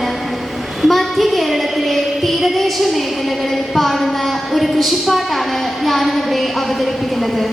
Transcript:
സംസ്ഥാനം മധ്യ കേരളത്തിലെ തീരദേശ മേഖലകളിൽ പാടുന്ന ഒരു കൃഷിപ്പാട്ടാണ് ഞാനിവിടെ അവതരിപ്പിക്കുന്നത്.